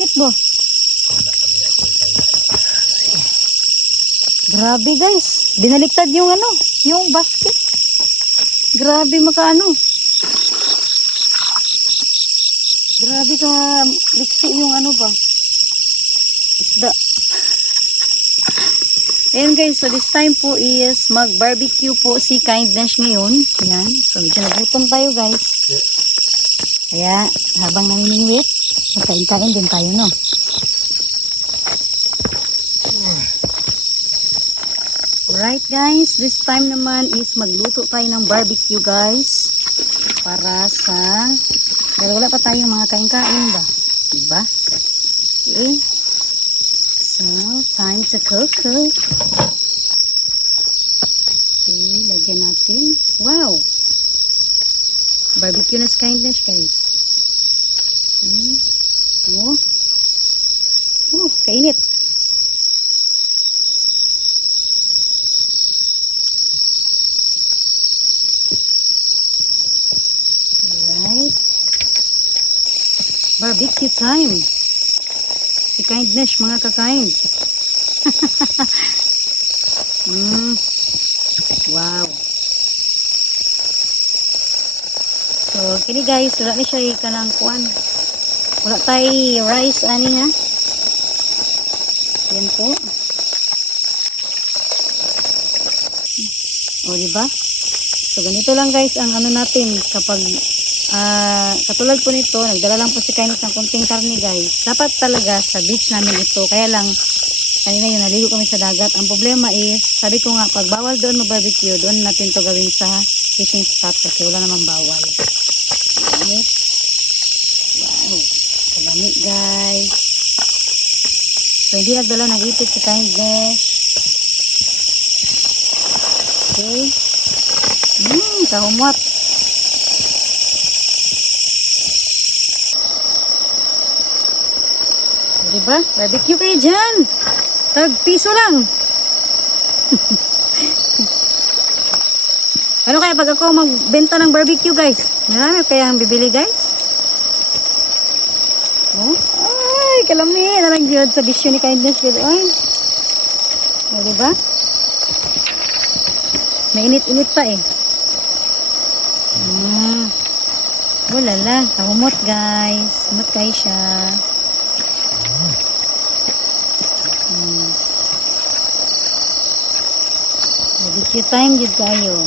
basket ba? Wala kami ako itay na. Grabe, guys. Binaliktad yung ano, yung basket. Grabe, makaano. Grabe ka, liksi yung ano ba? Isda. Ayan guys, so this time po is mag-barbecue po si Kindness ngayon. Ayan, so medyo nagutom tayo guys. Kaya habang namimingwit, magkain-kain din tayo no. Alright guys, this time naman is magluto tayo ng barbecue guys. Para sa, pero wala pa tayong mga kain-kain ba? Diba? Okay. So, time to cook, cook. Okay, lagyan natin. Wow! Barbecue na kindness, guys. Okay. Oh. Oh, kainit. Alright. Barbecue time. Si kindness, mga kakain. mm. Wow. So, kini guys, wala ni siya kanang kuan. Wala tay rice ani ha. Yan po. O, di ba? So, ganito lang guys ang ano natin kapag ah katulad po nito, nagdala lang po si Kainis ng konting karne guys. Dapat talaga sa beach namin ito. Kaya lang, kanina yun, naligo kami sa dagat. Ang problema is, sabi ko nga, pag bawal doon mag-barbecue, doon natin to gawin sa fishing spot kasi wala namang bawal. Right? Wow. Kalamit guys. So, hindi nagdala ng ipit si kindness. Okay. Mmm, kahumot. Diba? Barbecue kayo dyan. Tag piso lang. ano kaya pag ako magbenta ng barbecue guys? Marami kaya ang bibili guys? Oh? Ay, kalami. Nalang diyod sa bisyo ni kindness. Good. Ay. O, diba? Mainit-init pa eh. Mm. Wala lang. Kahumot guys. Humot kayo siya. Mm. Barbecue time dito tayo.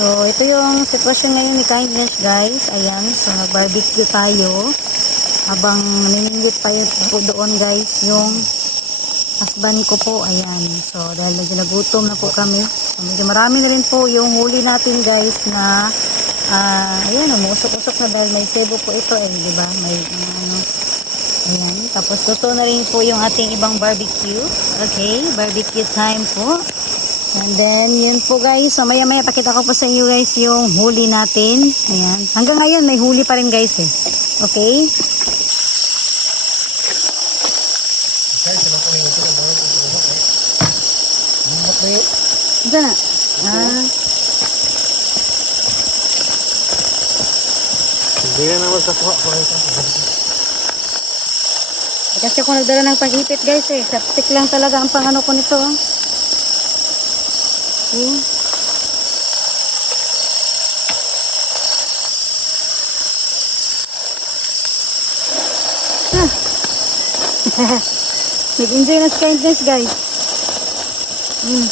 So, ito yung sitwasyon ngayon ni Kindness guys. Ayan, so nag-barbecue tayo. Habang namimingwit pa yun po doon guys, yung husband ko po, ayan. So, dahil medyo nagutom na po kami. So, medyo marami na rin po yung huli natin guys na, ah, ayan, umusok-usok na dahil may sebo po ito eh, di ba? May, ano, ayan. Tapos, luto na rin po yung ating ibang barbecue. Okay, barbecue time po. And then, yun po guys. So, maya-maya pakita ko po sa inyo guys yung huli natin. Ayan. Hanggang ngayon, may huli pa rin guys eh. Okay? Ito. Na. Ah, Hindi na naman sa kuha. Kasi ako nagdala ng pag-ipit guys eh. Chapstick lang talaga ang pangano ko nito. oh. Okay. Ah. Nag-enjoy na sa kindness guys. Mm.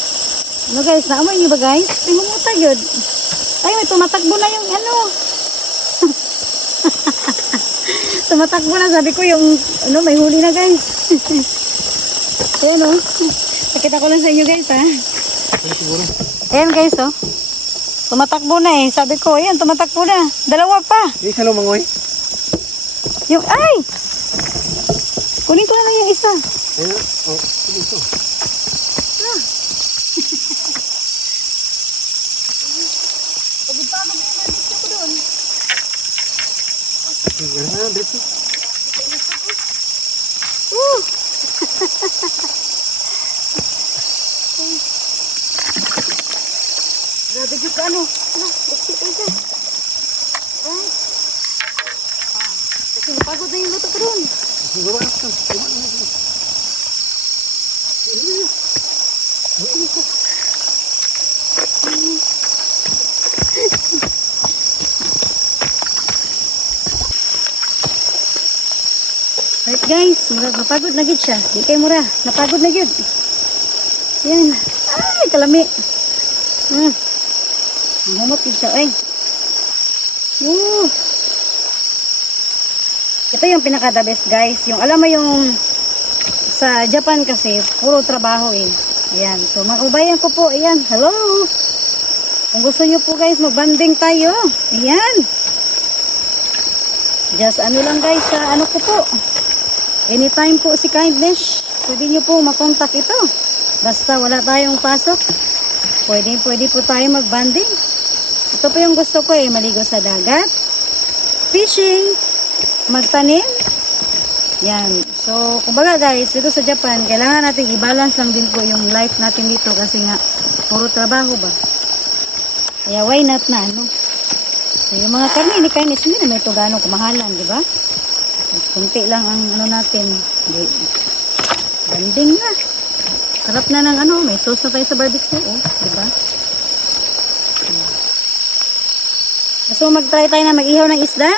Ano guys, naamoy niyo ba guys? Ay, humuta yun. Ay, may tumatakbo na yung ano. tumatakbo na, sabi ko yung, ano, may huli na guys. Ayan o. Pakita ko lang sa inyo guys ha. Ayan guys oh. Tumatakbo na eh. Sabi ko, ayan, tumatakbo na. Dalawa pa. Hindi siya lumangoy. Yung, ay! Kunin ko na lang yung isa. Ayun. Oh, sige ito. Pagod pa ako na yung barbecue ko doon. Sige, na, diretso. Woo! Grabe yung ano. Ano, liksi tayo dyan. Ay. Ah, kasi napagod na yung luto ko doon. Gawa na ka. Gawa na ka. Alright guys, murag napagod na gid siya. Di kay mura, napagod na gid. Yan. Ay, kalami. Hmm. Humot siya, ay. Woo. Ito yung pinaka the best guys. Yung alam mo yung sa Japan kasi puro trabaho eh. Ayan. So magubayan ko po. Ayan. Hello. Kung gusto niyo po guys magbanding tayo. Ayan. Just ano lang guys sa ano ko po. Anytime po si Kindness, pwede nyo po makontak ito. Basta wala tayong pasok, pwede, pwede po tayo magbanding. Ito po yung gusto ko eh, maligo sa dagat, fishing, magtanim. Yan. So, kumbaga guys, dito sa Japan, kailangan natin i-balance lang din po yung life natin dito kasi nga, puro trabaho ba. Kaya why not na, no? So, yung mga karne ni Kindness, hindi naman ito gano'ng kumahalan, di ba? Kunti lang ang ano natin. Di, na. Sarap na ng ano, may sauce na tayo sa barbecue, oh, di ba? Hmm. So mag-try tayo na mag-ihaw ng isda.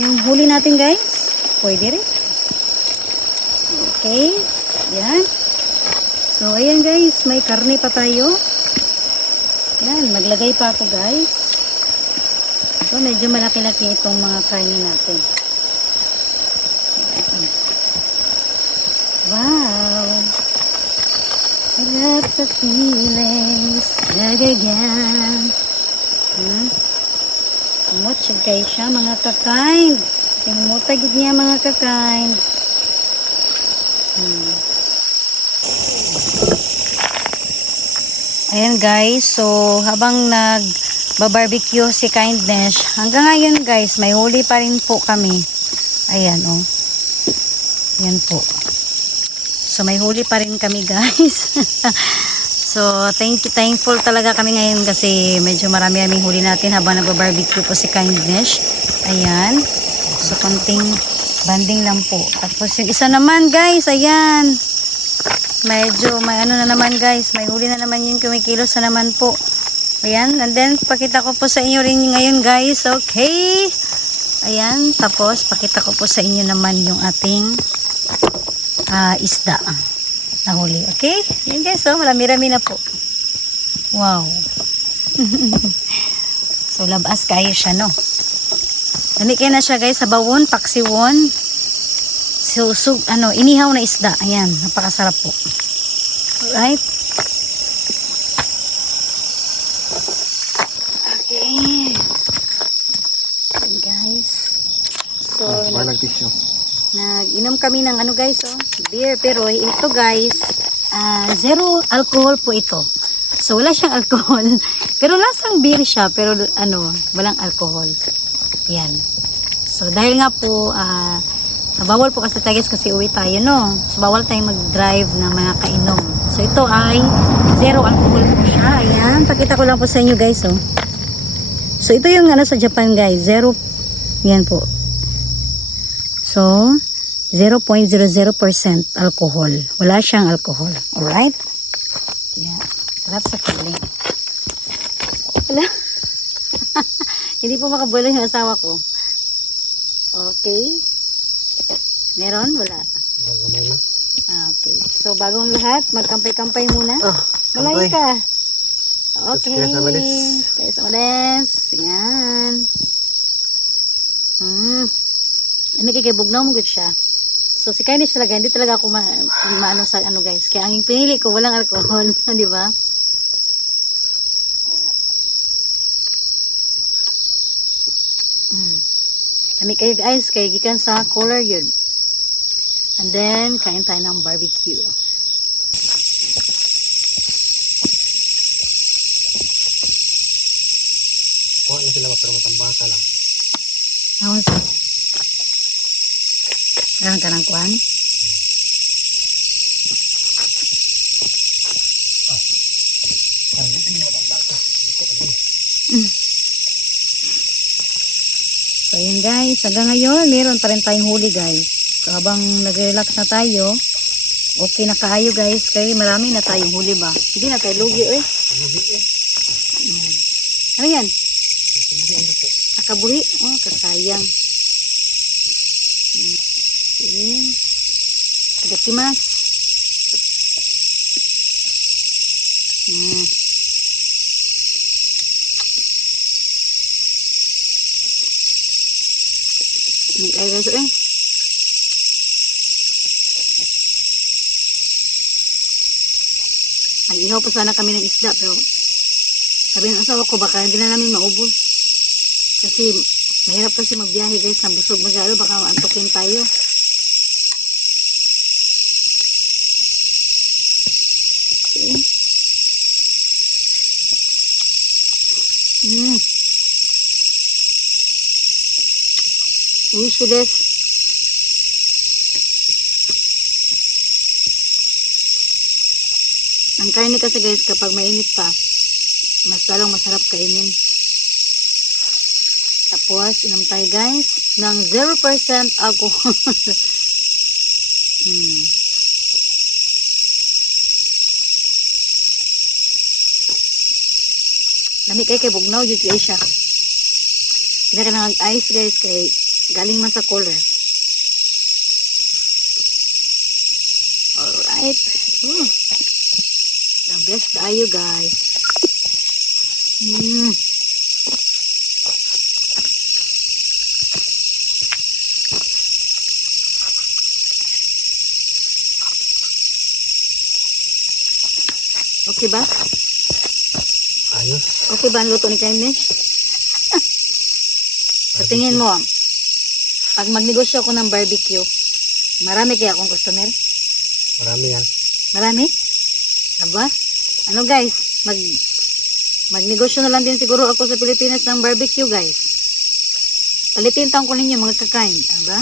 Yung huli natin, guys. Pwede rin. Okay. Yan. So ayan guys, may karne pa tayo. Yan, maglagay pa ako guys. So, medyo malaki-laki itong mga karne natin. Wow! Lots of feelings. Gagagan. Hmm? Umot siya guys siya, mga kakain. Tingmutagid niya mga kakain. Hmm. Ayan guys, so habang nag barbecue si Kindness, hanggang ngayon guys, may huli pa rin po kami. Ayan oh. Ayan po. So may huli pa rin kami guys. So thank you, thankful talaga kami ngayon kasi medyo marami aming huli natin habang nag-barbecue po si Kindness. Ayan. So konting banding lang po. Tapos yung isa naman guys, ayan. Medyo may ano na naman guys, may huli na naman yung kumikilos na naman po. Ayan, and then pakita ko po sa inyo rin ngayon guys, okay? Ayan, tapos pakita ko po sa inyo naman yung ating ah, isda na huli, okay? Yan guys, oh, marami-rami na po. Wow. so, labas kayo siya, no? Namikin na siya guys sa bawon, paksiwon. So, so, ano, inihaw na isda. Ayan, napakasarap po. Alright. Okay. Ayan, guys. So, Ah, nag-inom kami ng ano guys, oh, beer. Pero ito guys, ah, zero alcohol po ito. So, wala siyang alcohol. Pero lasang beer siya, pero ano, walang alcohol. Yan. So, dahil nga po, ah, bawal po kasi tayo guys kasi uwi tayo, no? So, bawal tayong mag-drive ng mga kainom. So, ito ay zero alcohol po siya. Ayan. Pakita ko lang po sa inyo guys, oh. So, ito yung ano sa Japan guys. Zero, yan po. So, 0.00% alcohol. Wala siyang alcohol. Alright? Yeah. Sarap sa feeling. Wala. Hindi po makabola yung asawa ko. Okay. Meron? Wala. Na. Ah, Okay. So, bagong lahat, magkampay-kampay muna. Ah, Malayo ka. Okay. Kaya sa malis. Yan. Hmm. Ano kay bugnaw mo gud siya. So si Kainis talaga, hindi talaga ako ma maano sa ano guys. Kaya ang pinili ko walang alcohol, di ba? Mm. Kami kayo guys, kay gikan sa color yun. And then, kain tayo ng barbecue. Kuha na sila pero matambaka lang. Ako sa Aran ka ng kali. So yun guys, hanggang ngayon, meron pa rin tayong huli guys. So habang nag-relax na tayo, okay na kaayo guys, kaya marami na tayong huli ba? Hindi na tayo lugi eh. Di eh? Ano yan? Sabihin na po. Akabuhi? Oh, kasayang. Hmm. Okay. Tagatimas. Hmm. Nag-ay guys eh. Nag-ihaw pa sana kami ng isda pero sabi ng asawa ko baka hindi na namin maubos. Kasi mahirap kasi magbiyahe guys na busog masyado baka maantokin tayo. Okay. Mm. Uy, des. Ang karne kasi guys kapag mainit pa, mas lalong masarap kainin. Tapos, inom tayo guys ng 0% alcohol. hmm. Lami kay kay bugnaw kay siya. Hindi ka nang ice guys kay galing man sa cooler. Alright. Ooh. The best tayo guys. Mm. Okay ba? Ayos. Okay ba ang luto ni Kindness? Sa tingin mo, pag magnegosyo ako ng barbecue, marami kaya akong customer? Marami yan. Marami? Aba? Ano guys, mag magnegosyo na lang din siguro ako sa Pilipinas ng barbecue guys. Palitin taong ko ninyo mga kakain. Aba?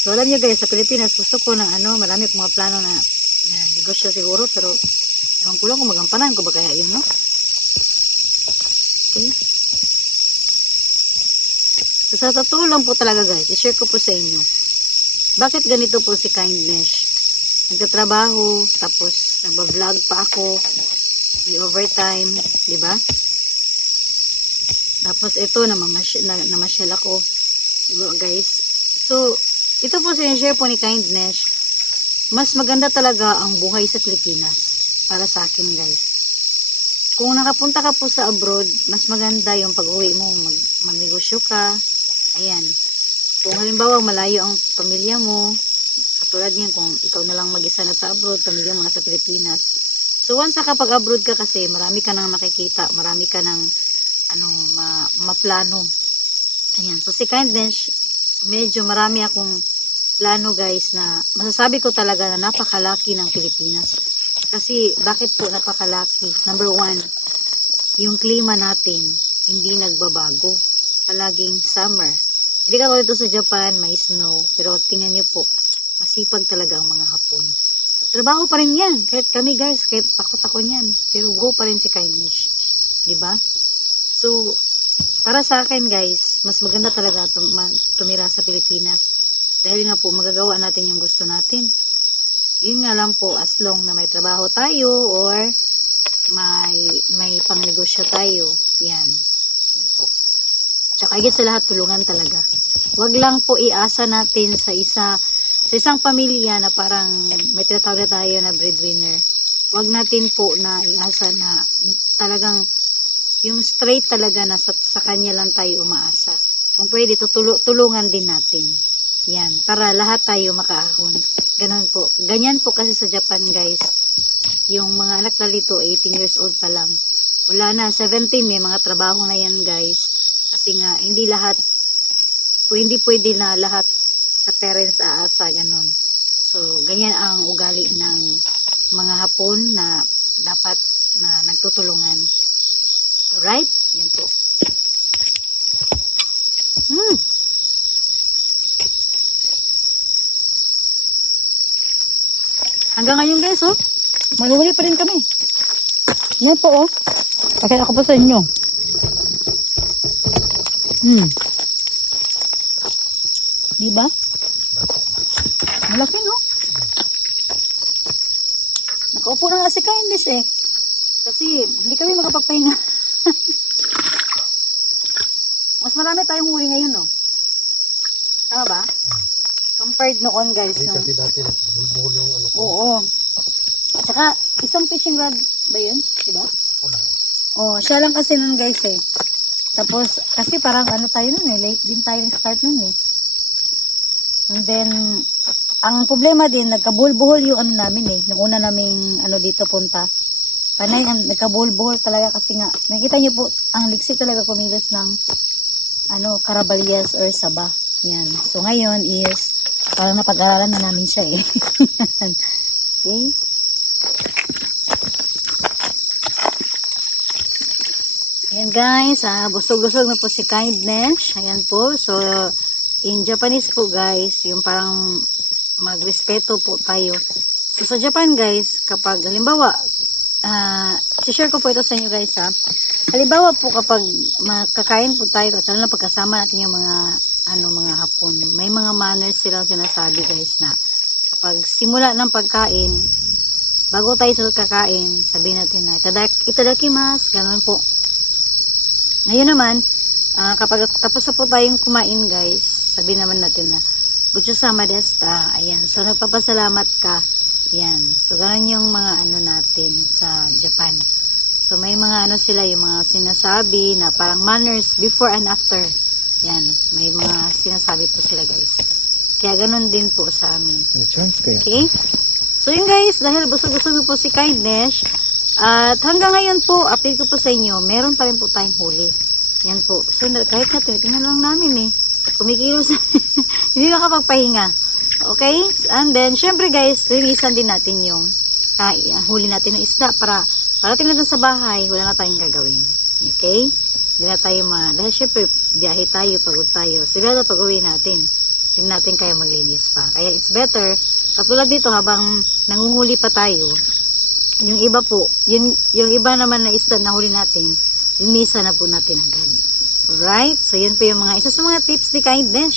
So alam nyo guys, sa Pilipinas gusto ko ng ano, marami akong mga plano na, na negosyo siguro pero ewan ko lang kung magampanan ko ba kaya yun, no? Okay. So, sa totoo lang po talaga guys, i-share ko po sa inyo. Bakit ganito po si Kindness? Nagtatrabaho, tapos nagba-vlog pa ako, may overtime, di ba? Tapos ito, namamasyal, na, namasyal ako, di ba guys? So, ito po sinishare po ni Kindness, mas maganda talaga ang buhay sa Pilipinas para sa akin guys. Kung nakapunta ka po sa abroad, mas maganda yung pag-uwi mo, mag, magnegosyo ka, ayan. Kung halimbawa malayo ang pamilya mo, katulad niyan kung ikaw na lang mag-isa na sa abroad, pamilya mo na sa Pilipinas. So once kapag abroad ka kasi, marami ka nang nakikita, marami ka nang ano, ma, maplano. Ayan, so si Kindness, medyo marami akong plano guys na masasabi ko talaga na napakalaki ng Pilipinas. Kasi bakit po napakalaki? Number one, yung klima natin hindi nagbabago. Palaging summer. Hindi ka dito sa Japan, may snow. Pero tingnan nyo po, masipag talaga ang mga Hapon. Trabaho pa rin yan. Kahit kami guys, kahit takot ako niyan. Pero go pa rin si kindness. 'Di ba? So, para sa akin guys, mas maganda talaga tum- tumira sa Pilipinas. Dahil nga po, magagawa natin yung gusto natin. Yun nga lang po, as long na may trabaho tayo or may, may pangnegosyo tayo. Yan. Tsaka higit sa lahat, tulungan talaga. Huwag lang po iasa natin sa isa sa isang pamilya na parang may tinatawag na tayo na breadwinner. Huwag natin po na iasa na talagang yung straight talaga na sa, sa kanya lang tayo umaasa. Kung pwede, tutulo, tulungan din natin. Yan, para lahat tayo makaahon. Ganon po. Ganyan po kasi sa Japan, guys. Yung mga anak na dito, 18 years old pa lang. Wala na, 17, may mga trabaho na yan, guys kasi nga hindi lahat hindi pwede na lahat sa parents aasa ganun. So ganyan ang ugali ng mga hapon na dapat na nagtutulungan. Alright? Yan po. Hmm. Hanggang ngayon guys, oh. Maghuli pa rin kami. Yan po, oh. Pakita ko po sa inyo. Hmm. Diba? Malaki, no? Nakaupo na nga si Kindness eh. Kasi hindi kami makapagpahinga. Mas marami tayong huli ngayon, no? Tama ba? Compared noon, guys. Hindi Nung... kasi dati nagbuhol-buhol yung ano ko. Oo. At saka, isang fishing rod ba yun? Diba? Ako lang. Oo, siya lang kasi nun, guys, eh. Tapos, kasi parang ano tayo nun, eh. Late din tayo start nun, eh. And then, ang problema din, nagkabuhol-buhol yung ano namin, eh. Nung una naming, ano, dito punta. Panay, nagkabuhol-buhol talaga kasi nga, nakita niyo po, ang liksi talaga kumilos ng, ano, karabalyas or saba. Yan. So, ngayon is, parang napag-aralan na namin siya, eh. okay? Guys, ah, busog-busog na po si Kindness. Ayan po. So, in Japanese po guys, yung parang magrespeto po tayo. So, sa Japan guys, kapag halimbawa, ah, share ko po ito sa inyo guys ha. Halimbawa po kapag makakain po tayo, kasi na pagkasama natin yung mga ano mga hapon, may mga manners silang sinasabi guys na kapag simula ng pagkain, bago tayo sa kakain, sabihin natin na itadak, itadakimasu, ganun po. Ngayon naman, ah, kapag tapos na po tayong kumain guys, sabi naman natin na Gochusama desta. Ayan. So, nagpapasalamat ka. Ayan. So, ganun yung mga ano natin sa Japan. So, may mga ano sila, yung mga sinasabi na parang manners before and after. Yan. May mga sinasabi po sila guys. Kaya ganun din po sa amin. May chance kaya. Okay? So yun guys, dahil busog-busog po si Kindness, at hanggang ngayon po, update ko po sa inyo, meron pa rin po tayong huli. Yan po. So kahit na tinitingnan lang namin eh, kumikilos, hindi nakapagpahinga. Okay? And then, syempre guys, linisan din natin yung ah, huli natin ng isda para parating na sa bahay, wala na tayong gagawin. Okay? Hindi na tayo ma... Dahil syempre, biyahe tayo, pagod tayo. Siguro pag uwi natin, hindi natin kaya maglinis pa. Kaya it's better, katulad dito habang nanguhuli pa tayo, yung iba po, yung, yung iba naman na isda na huli natin, linisan na po natin agad. Alright? So, yun po yung mga, isa sa mga tips ni Kindness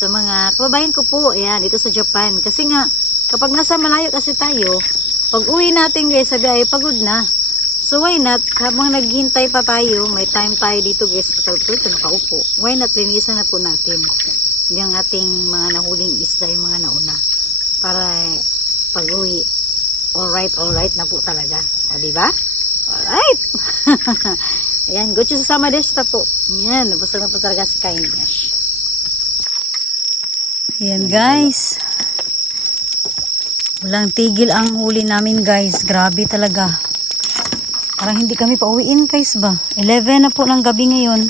sa mga kababayan ko po, ayan, dito sa Japan. Kasi nga, kapag nasa malayo kasi tayo, pag uwi natin guys, sabi ay pagod na. So, why not, habang naghihintay pa tayo, may time tayo dito guys, kapag ito nakaupo, why not linisan na po natin yung ating mga nahuling isda, yung mga nauna. Para pag uwi, alright, alright na po talaga. O, di ba? Alright! Ayan, go sa sama desta po. Ayan, nabusog na po talaga si Kindness. Ayan guys. Walang tigil ang huli namin guys. Grabe talaga. Parang hindi kami pauwiin guys ba. 11 na po ng gabi ngayon.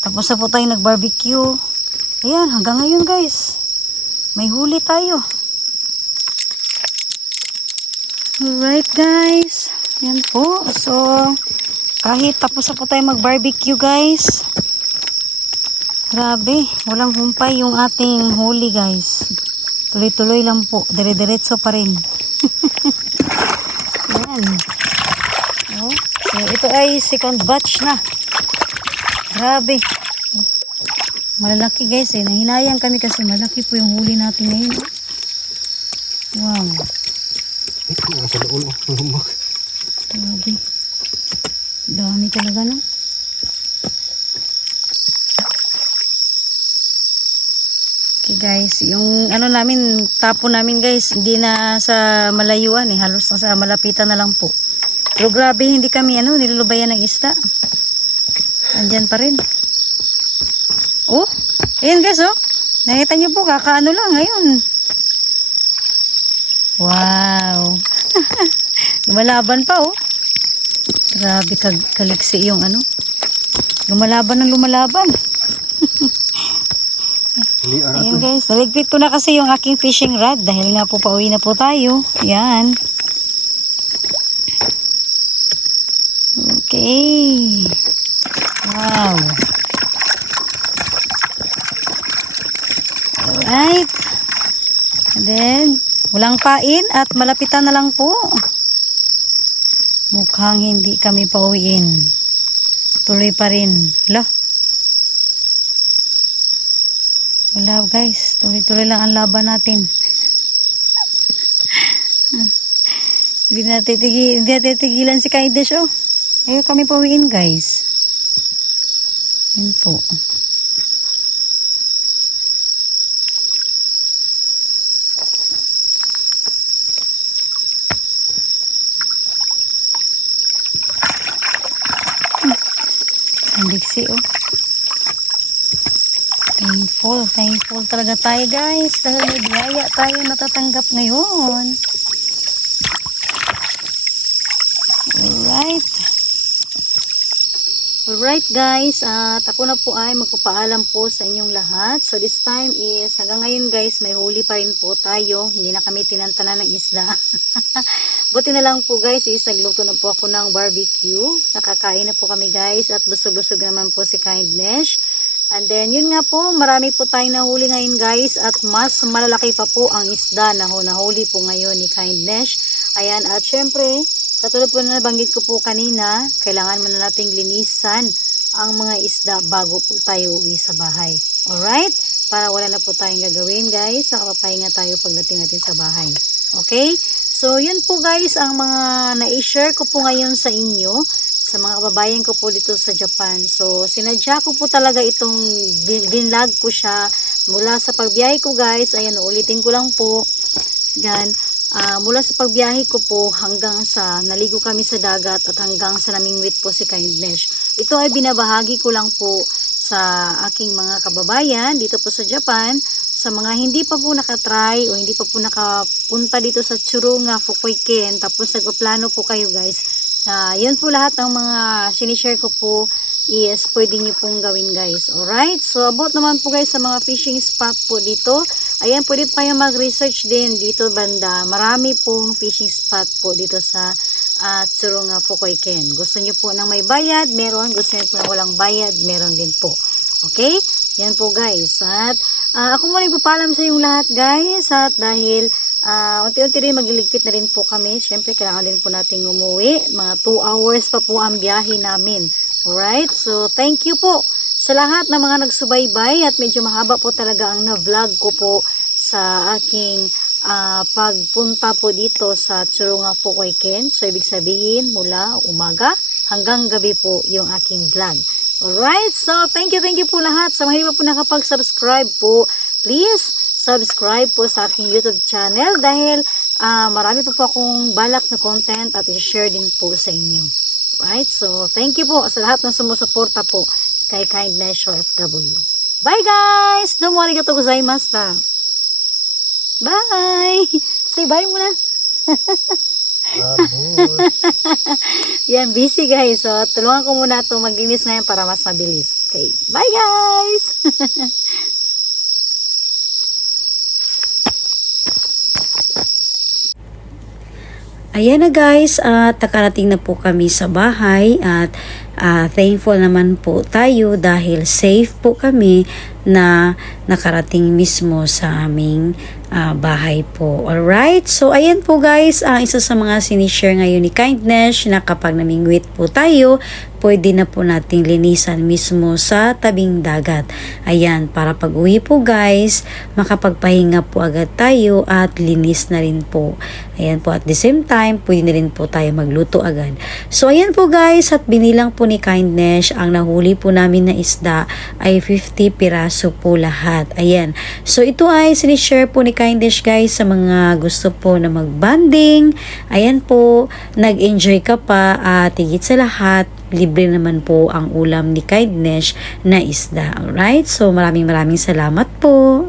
Tapos na po tayo nag-barbecue. Ayan, hanggang ngayon guys. May huli tayo. Alright guys. Yan po. So, kahit tapos na po tayo mag-barbecue guys. Grabe, walang humpay yung ating huli guys. Tuloy-tuloy lang po. Dire-diretso pa rin. Yan. Oh, so, ito ay second batch na. Grabe. Malalaki guys eh. Nahinayang kami kasi malaki po yung huli natin ngayon. Wow. Ito nga sa loob. Lumak. Grabe. Dami talaga no. Okay guys, yung ano namin, tapo namin guys, hindi na sa malayuan eh, halos na sa malapitan na lang po. Pero grabe, hindi kami ano, nilulubayan ng isda. Andyan pa rin. Oh, ayan guys oh. Nakita niyo po, kakaano lang ngayon. Wow. Lumalaban pa oh. Grabe kag kaliksi yung ano. Lumalaban ng lumalaban. Ayun guys, naligpit ko na kasi yung aking fishing rod dahil nga po pauwi na po tayo. Yan. Okay. Wow. Alright. And then, Walang pain at malapitan na lang po. Mukhang hindi kami pauwiin. Tuloy pa rin. Hala. Wala guys. Tuloy-tuloy lang ang laban natin. hindi natin tigil, hindi natin tigilan si Kaidesh oh. Ayaw kami pauwiin guys. Yun po. Diksi oh. Thankful, thankful talaga tayo guys. Dahil may biyaya tayo natatanggap ngayon. Alright. Alright guys, at ako na po ay magpapaalam po sa inyong lahat. So this time is, hanggang ngayon guys, may huli pa rin po tayo. Hindi na kami tinantanan ng isda. Buti na lang po guys, is nagluto na po ako ng barbecue. Nakakain na po kami guys at busog-busog naman po si Kindness. And then, yun nga po, marami po tayong nahuli ngayon guys at mas malalaki pa po ang isda na nahuli po ngayon ni Kindness. Ayan, at syempre, katulad po na nabanggit ko po kanina, kailangan muna nating linisan ang mga isda bago po tayo uwi sa bahay. Alright? Para wala na po tayong gagawin guys, nakapapahinga tayo pagdating natin sa bahay. Okay? So, yun po guys ang mga na-share ko po ngayon sa inyo sa mga kababayan ko po dito sa Japan. So, sinadya ko po talaga itong bin- binlog ko siya mula sa pagbiyahe ko guys. Ayan, ulitin ko lang po. Yan. Ah, mula sa pagbiyahe ko po hanggang sa naligo kami sa dagat at hanggang sa namingwit po si Kindness. Ito ay binabahagi ko lang po sa aking mga kababayan dito po sa Japan. Sa mga hindi pa po nakatry o hindi pa po nakapunta dito sa Tsurunga, Fukuiken, tapos nagpaplano po kayo guys, Ah, yun po lahat ng mga sinishare ko po is pwede nyo pong gawin guys. Alright? So, about naman po guys sa mga fishing spot po dito. Ayan, pwede pa kayo mag-research din dito banda. Marami pong fishing spot po dito sa uh, Tsurunga Fukuiken. Gusto nyo po ng may bayad, meron. Gusto nyo po ng walang bayad, meron din po. Okay? Yan po guys. At ah, ako muna ipapaalam sa yung lahat guys. At dahil Ah, unti-unti rin magliligpit na rin po kami. Siyempre, kailangan din po nating umuwi. Mga 2 hours pa po ang biyahe namin. Alright? So, thank you po sa lahat ng mga nagsubaybay at medyo mahaba po talaga ang na-vlog ko po sa aking ah, pagpunta po dito sa Tsurunga Fukuiken. So, ibig sabihin, mula umaga hanggang gabi po yung aking vlog. Alright? So, thank you, thank you po lahat. Sa mga po nakapag-subscribe po, please subscribe po sa aking YouTube channel dahil ah, marami pa po akong balak na content at i-share din po sa inyo. Right? So, thank you po sa lahat ng sumusuporta po kay Kindness Show FW. Bye guys! Domo arigatou gozaimashita. Bye! Say bye muna. Yan, busy guys. So, tulungan ko muna ito maglinis ngayon para mas mabilis. Okay. Bye guys! Ayan na guys, at nakarating na po kami sa bahay at ah, thankful naman po tayo dahil safe po kami na nakarating mismo sa aming ah, bahay po. Alright, so ayan po guys, ang isa sa mga sinishare ngayon ni Kindness na kapag namingwit po tayo, pwede na po nating linisan mismo sa tabing dagat. Ayan, para pag uwi po guys, makapagpahinga po agad tayo at linis na rin po. Ayan po, at the same time, pwede na rin po tayo magluto agad. So ayan po guys, at binilang po ni Kindness, ang nahuli po namin na isda ay 50 piraso po lahat. Ayan. So ito ay sinishare po ni Kindness guys sa mga gusto po na magbanding. Ayan po, nag-enjoy ka pa at higit sa lahat, libre naman po ang ulam ni Kindness na isda. Alright? So maraming maraming salamat po.